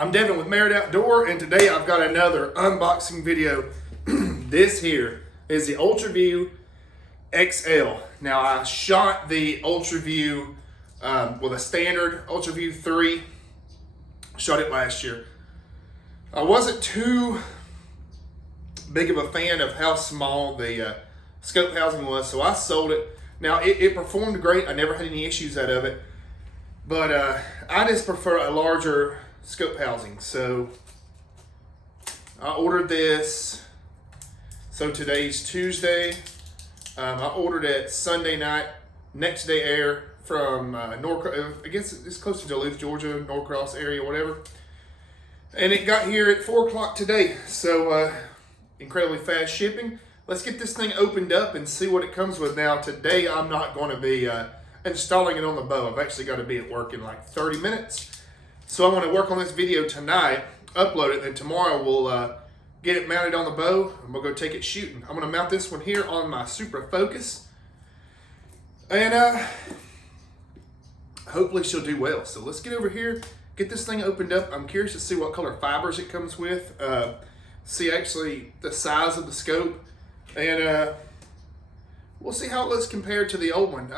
I'm Devin with Merit Outdoor, and today I've got another unboxing video. This here is the UltraView XL. Now I shot the UltraView with a standard UltraView 3. Shot it last year. I wasn't too big of a fan of how small the scope housing was, so I sold it. Now it performed great. I never had any issues out of it, but I just prefer a larger scope housing. So I ordered this. So today's Tuesday. I ordered it Sunday night, next day air from Norcross. I guess it's close to Duluth, Georgia, Norcross area, whatever. And it got here at 4 o'clock today. So incredibly fast shipping. Let's get this thing opened up and see what it comes with. Now today I'm not going to be installing it on the bow. I've actually got to be at work in like 30 minutes. So I'm going to work on this video tonight, upload it, and tomorrow we'll get it mounted on the bow and we'll go take it shooting. I'm going to mount this one here on my Super Focus. And hopefully she'll do well. So let's get over here, get this thing opened up. I'm curious to see what color fibers it comes with. See actually the size of the scope. And we'll see how it looks compared to the old one.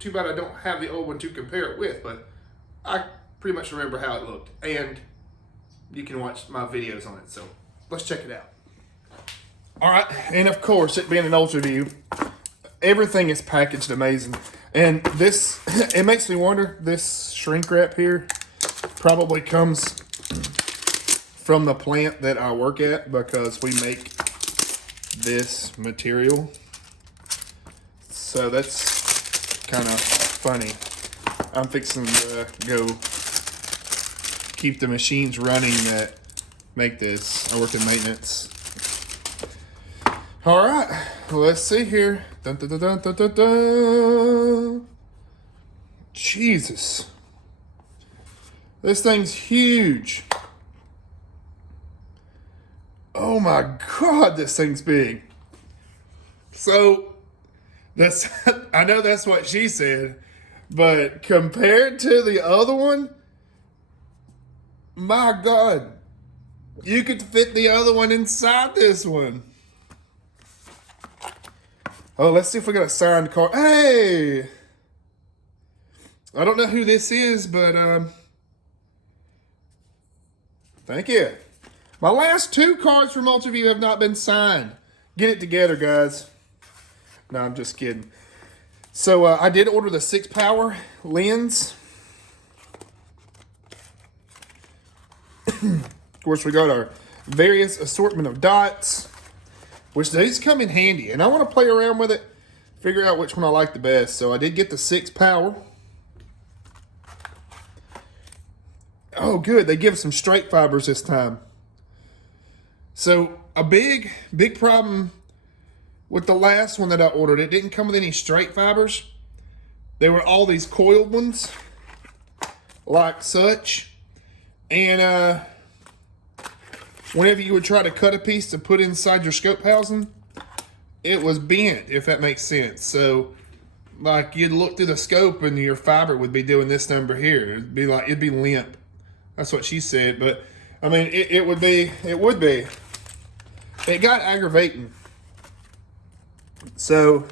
Too bad I don't have the old one to compare it with, but I pretty much remember how it looked. And you can watch my videos on it, so let's check it out. All right, and of course, it being an UltraView, everything is packaged amazing. And this, it makes me wonder, this shrink wrap here probably comes from the plant that I work at, because we make this material. So that's kind of funny. I'm fixing to go keep the machines running that make this. I work in maintenance. All right, let's see here. Dun, dun, dun, dun, dun, dun, dun. Jesus. This thing's huge. Oh my God, this thing's big. So, that's, I know that's what she said, but compared to the other one, my God, you could fit the other one inside this one. Oh, let's see if we got a signed card. Hey! I don't know who this is, but thank you. My last 2 cards from UltraView have not been signed. Get it together, guys. No, I'm just kidding. So I did order the 6-power lens. Of course, we got our various assortment of dots, which these come in handy. And I want to play around with it, figure out which one I like the best. So I did get the 6-power. Oh, good. They give some straight fibers this time. So a big problem with the last one that I ordered, it didn't come with any straight fibers. They were all these coiled ones, like such. And whenever you would try to cut a piece to put inside your scope housing, it was bent, if that makes sense. So like you'd look through the scope and your fiber would be doing this number here. It'd be like, it'd be limp. That's what she said. But I mean, it would be. It got aggravating. So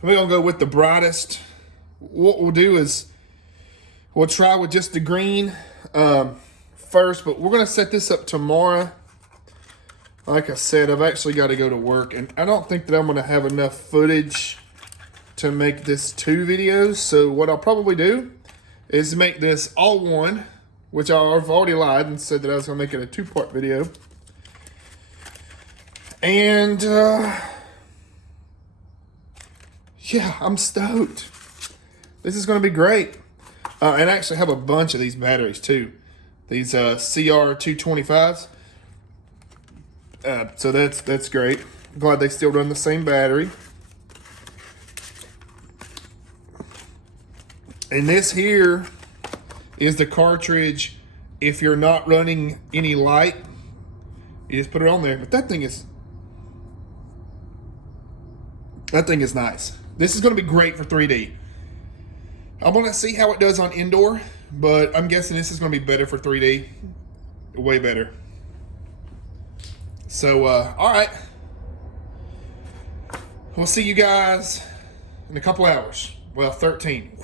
we're gonna go with the brightest. What we'll do is we'll try with just the green first, but we're gonna set this up tomorrow. Like I said, I've actually got to go to work, and I don't think that I'm gonna have enough footage to make this 2 videos. So what I'll probably do is make this all one, which I've already lied and said that I was gonna make it a 2-part video. And yeah, I'm stoked. This is gonna be great. And I actually have a bunch of these batteries too. These CR225s. So that's great. Glad they still run the same battery. And this here is the cartridge. If you're not running any light, you just put it on there. But that thing is nice. This is going to be great for 3D. I want to see how it does on indoor, but I'm guessing this is going to be better for 3D. Way better. So, all right. We'll see you guys in a couple hours. Well, 13.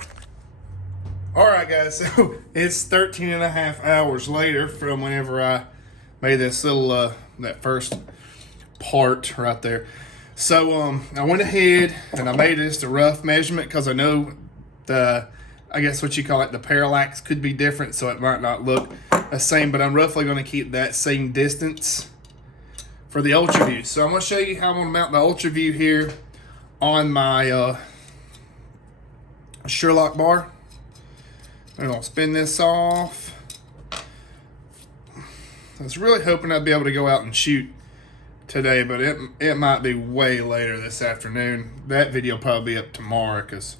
All right, guys. So it's 13 and a half hours later from whenever I made this little, that first part right there. So, I went ahead and I made just a rough measurement because I know I guess what you call it, the parallax could be different, so it might not look the same, but I'm roughly going to keep that same distance for the Ultra View. So I'm going to show you how I'm going to mount the Ultra View here on my Sherlock bar. I'm going to spin this off. I was really hoping I'd be able to go out and shoot today, but it might be way later this afternoon. That video will probably be up tomorrow because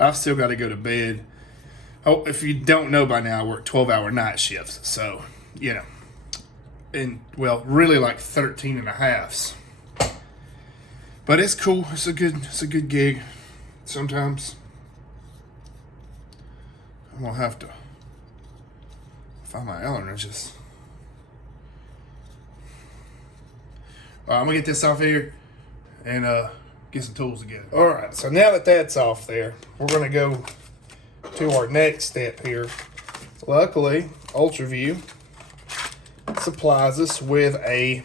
I've still got to go to bed. Oh, if you don't know by now, I work 12-hour night shifts. So, you know, and well, really like 13 and a halves. But it's cool. It's a good gig. Sometimes I'm gonna have to find my Allen wrenches. All right, I'm gonna get this off here and get some tools together. All right, so now that that's off there, we're gonna go to our next step here. Luckily, UltraView supplies us with a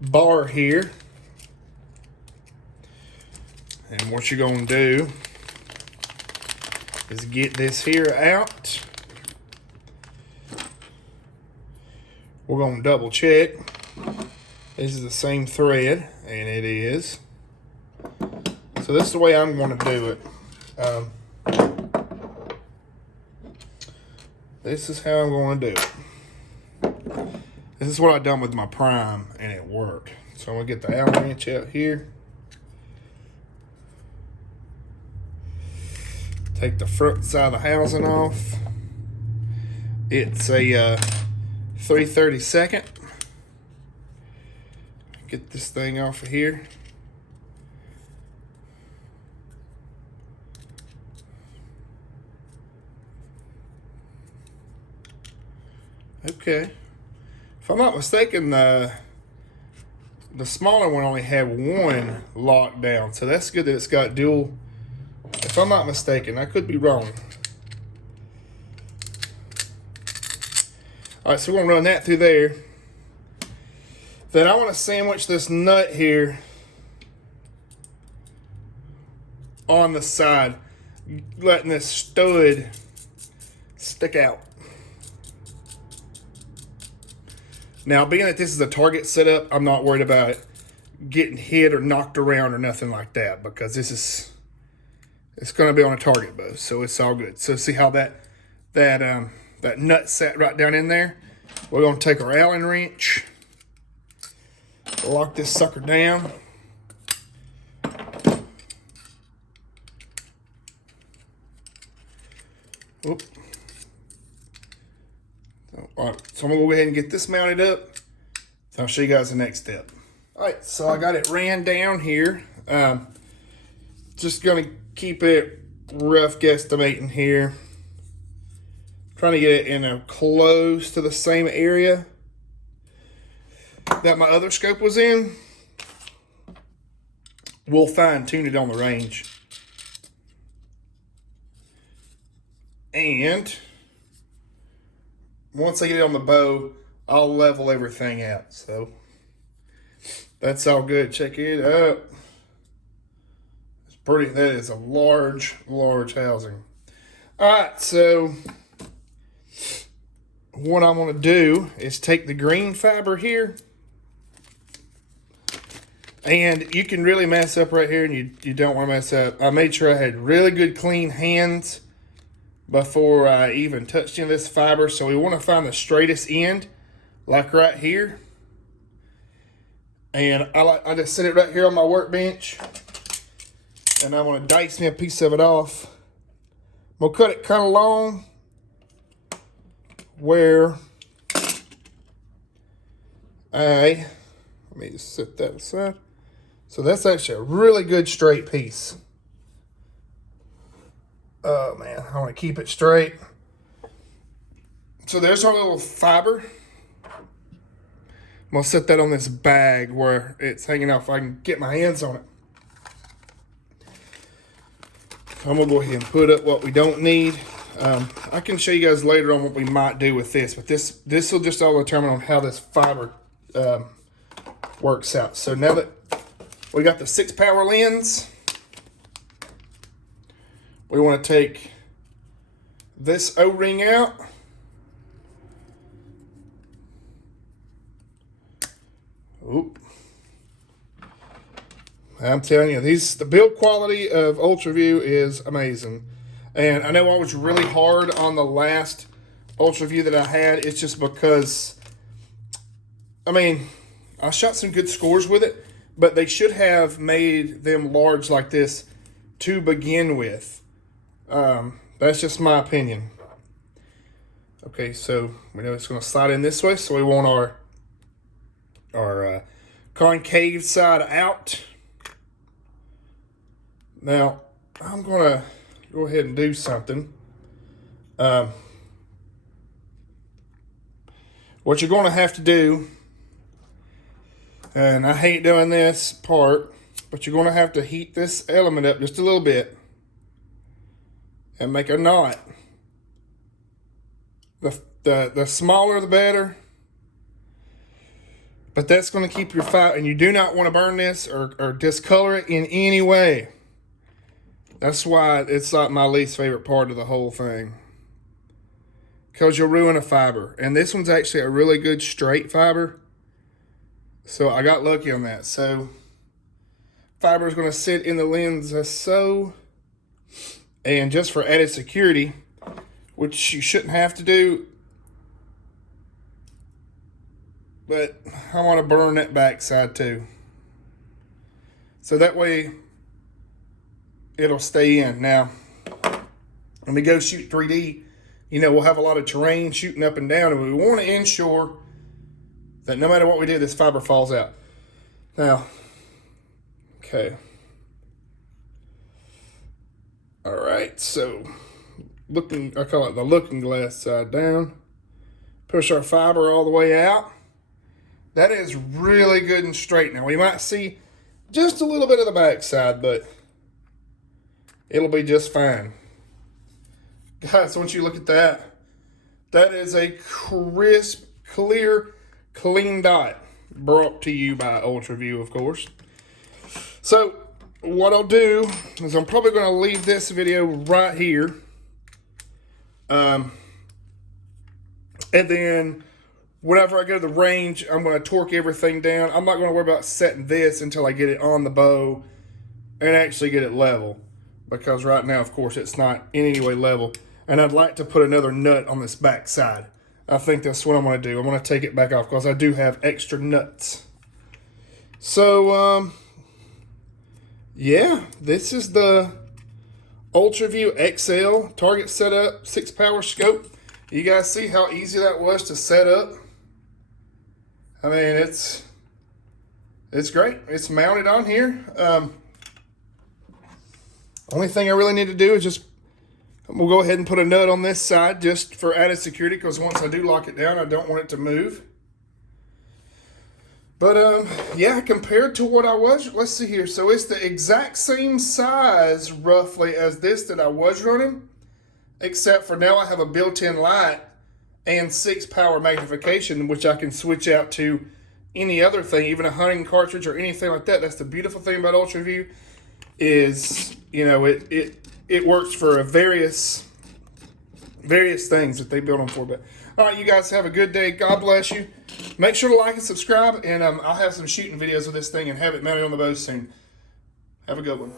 bar here. And what you're gonna do is get this here out. We're gonna double check. This is the same thread, and it is. So this is the way I'm gonna do it. This is how I'm going to do it. This is what I've done with my prime, and it worked. So I'm going to get the Allen wrench out here. Take the front side of the housing off. It's a 3/32. Get this thing off of here. Okay. If I'm not mistaken, the smaller one only had one lockdown, so that's good that it's got dual. If I'm not mistaken, I could be wrong. All right, so we're gonna run that through there. Then I want to sandwich this nut here on the side, letting this stud stick out. Now, being that this is a target setup, I'm not worried about it getting hit or knocked around or nothing like that, because it's going to be on a target bow, so it's all good. So see how that nut sat right down in there? We're going to take our Allen wrench, lock this sucker down. Oop. All right, so I'm gonna go ahead and get this mounted up. So I'll show you guys the next step. All right, so I got it ran down here. Just gonna keep it rough guesstimating here. Trying to get it in a close to the same area that my other scope was in. We'll fine tune it on the range. And once I get it on the bow, I'll level everything out. So that's all good. Check it out. It's pretty. That is a large housing. All right, so what I'm going to do is take the green fiber here, and you can really mess up right here, and you don't want to mess up. I made sure I had really good clean hands before I even touched any of this fiber. So we want to find the straightest end, like right here. And I just set it right here on my workbench, and I'm going to dice me a piece of it off. I'm going to cut it kind of long, where let me just set that aside. So that's actually a really good straight piece. Oh man, I want to keep it straight. So there's our little fiber. I'm gonna set that on this bag where it's hanging out if I can get my hands on it. I'm gonna go ahead and put up what we don't need. I can show you guys later on what we might do with this, but this will just all determine on how this fiber works out. So now that we got the 6 power lens, we want to take this O-ring out. Oop. I'm telling you, the build quality of UltraView is amazing. And I know I was really hard on the last UltraView that I had. It's just because, I mean, I shot some good scores with it, but they should have made them large like this to begin with. That's just my opinion. Okay, so we know it's going to slide in this way, so we want our concave side out. Now, I'm going to go ahead and do something. What you're going to have to do, and I hate doing this part, but you're going to have to heat this element up just a little bit and make a knot. The smaller the better, but that's going to keep your fiber, and you do not want to burn this or discolor it in any way. That's why it's like my least favorite part of the whole thing, because you'll ruin a fiber. And this one's actually a really good straight fiber, so I got lucky on that. So fiber is going to sit in the lens as so, and just for added security, which you shouldn't have to do, but I want to burn that backside too, so that way it'll stay in. Now, when we go shoot 3D, you know, we'll have a lot of terrain shooting up and down, and we want to ensure that no matter what we do, this fiber falls out. Now, okay. All right, so I call it the looking glass side down. Push our fiber all the way out. That is really good and straight. Now, we might see just a little bit of the backside, but it'll be just fine. Guys, once you look at that, that is a crisp, clear, clean dot, brought to you by UltraView, of course. So what I'll do is I'm probably going to leave this video right here. And then whenever I go to the range, I'm going to torque everything down. I'm not going to worry about setting this until I get it on the bow and actually get it level, because right now, of course, it's not in any way level. And I'd like to put another nut on this back side. I think that's what I'm going to do. I'm going to take it back off because I do have extra nuts. So, yeah, this is the UltraView XL target setup 6 power scope. You guys see how easy that was to set up? I mean, it's great. It's mounted on here. Only thing I really need to do is we'll go ahead and put a nut on this side just for added security, because once I do lock it down, I don't want it to move. But, yeah, compared to what I was, let's see here. So it's the exact same size, roughly, as this that I was running, except for now I have a built-in light and 6 power magnification, which I can switch out to any other thing, even a hunting cartridge or anything like that. That's the beautiful thing about UltraView is, you know, it works for various things that they build them for. But all right, you guys have a good day. God bless you. Make sure to like and subscribe, and I'll have some shooting videos of this thing and have it mounted on the bow soon. Have a good one.